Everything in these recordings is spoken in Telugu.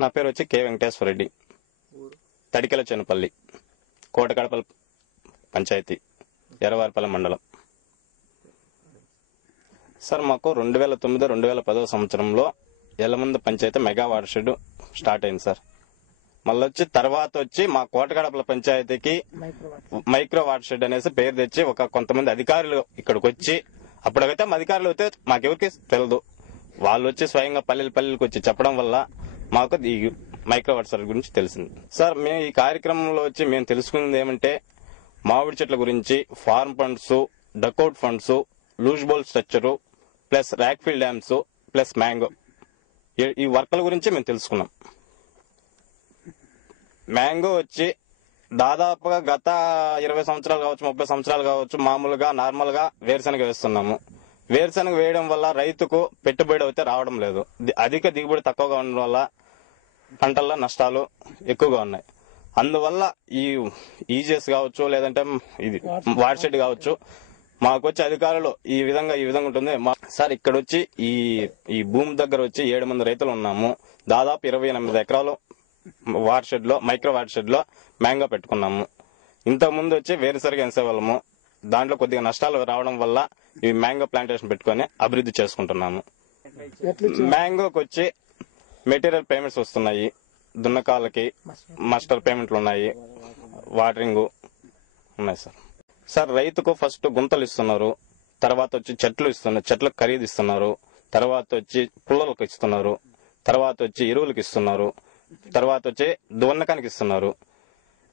నా పేరు వచ్చి కె వెంకటేశ్వర రెడ్డి, తడికెల చెనుపల్లి, కోటకడపల్లి పంచాయతీ, ఎర్రవారిపల్లి మండలం. సార్ మాకు 2009-2010 సంవత్సరంలో Ellamanda panchayati mega watershed start అయింది సార్. మళ్ళీ తర్వాత మా కోటకడపల పంచాయతీకి మైక్రో వాటర్ షెడ్ అనేసి పేరు తెచ్చి కొంతమంది అధికారులు ఇక్కడికి వచ్చి, అప్పటికైతే అధికారులు అయితే మాకెవరికి తెలియదు, వాళ్ళు వచ్చి స్వయంగా పల్లెలకు వచ్చి చెప్పడం వల్ల మాకు ఈ మైక్రో వాటర్ షెడ్ గురించి తెలిసింది సార్. మేము ఈ కార్యక్రమంలో వచ్చి మేము తెలుసుకున్నది ఏమంటే, మామిడి చెట్ల గురించి, farm ponds, dugout ponds, loose boulder structure, plus rockfill dams, plus mango, ఈ వర్కల గురించి మేము తెలుసుకున్నాం. మ్యాంగో వచ్చి దాదాపుగా గత 20 సంవత్సరాలు కావచ్చు, 30 సంవత్సరాలు కావచ్చు, మామూలుగా నార్మల్ గా వేరుశనగ వేస్తున్నాము. వేరుశనగ వేయడం వల్ల రైతుకు పెట్టుబడి అయితే రావడం లేదు, అధిక దిగుబడి తక్కువగా ఉండడం వల్ల పంటల్లో నష్టాలు ఎక్కువగా ఉన్నాయి. అందువల్ల ఈ ఈజీఎస్ కావచ్చు, లేదంటే ఇది వాటర్ షెడ్ కావచ్చు, మాకు వచ్చి అధికారులు ఈ విధంగా ఉంటుంది సార్. ఇక్కడ వచ్చి ఈ భూమి దగ్గర వచ్చి 7 మంది రైతులు ఉన్నాము. దాదాపు 28 ఎకరాలు వాటర్ షెడ్ లో, మైక్రో వాటర్ షెడ్ లో మ్యాంగో పెట్టుకున్నాము. ఇంతకు ముందు వచ్చి వేరుశనగ వేసేవాళ్ళము, దాంట్లో కొద్దిగా నష్టాలు రావడం వల్ల ఈ మ్యాంగో ప్లాంటేషన్ పెట్టుకుని అభివృద్ధి చేసుకుంటున్నాము. మ్యాంగోకి వచ్చి మెటీరియల్ పేమెంట్స్ వస్తున్నాయి, దున్నకాలకి మాస్టర్ పేమెంట్లు ఉన్నాయి, వాటరింగ్ ఉన్నాయి సార్. సార్ రైతుకు ఫస్ట్ గుంతలు ఇస్తున్నారు, తర్వాత వచ్చి చెట్లకు ఖరీదు ఇస్తున్నారు, తర్వాత వచ్చి పుల్లలకు ఇస్తున్నారు, తర్వాత వచ్చి ఎరువులకు ఇస్తున్నారు, తర్వాత వచ్చి దున్నకానికి ఇస్తున్నారు,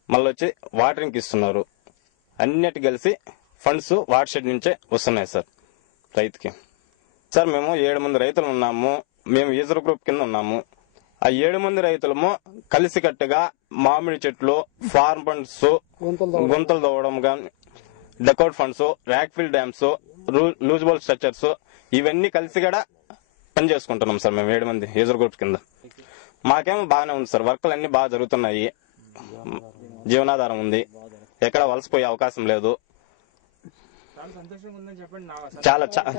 మళ్ళీ వచ్చి వాటరింగ్కి ఇస్తున్నారు. అన్నిటి కలిసి ఫండ్స్ వాటర్ షెడ్ నుంచే వస్తున్నాయి సార్ రైతుకి. సార్ మేము 7 మంది రైతులు ఉన్నాము, మేము యూజర్ గ్రూప్ కింద ఉన్నాము. ఆ 7 మంది రైతులము కలిసికట్టుగా మామిడి చెట్లు, ఫార్మ్ ఫండ్స్, గుంతలు తవ్వడం గాని, డకౌట్ ఫండ్స్, ర్యాక్ఫిల్ డ్యామ్స్, లూజ్ బోల్ స్ట్రక్చర్స్, ఇవన్నీ కలిసి కూడా పని చేసుకుంటున్నాం సార్ మేము 7 మంది యూజర్ గ్రూప్ కింద. మాకేమో బాగానే ఉంది సార్, వర్క్లు అన్ని బాగా జరుగుతున్నాయి, జీవనాధారం ఉంది, ఎక్కడ వలసపోయే అవకాశం లేదు.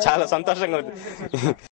చాలా సంతోషంగా ఉంది.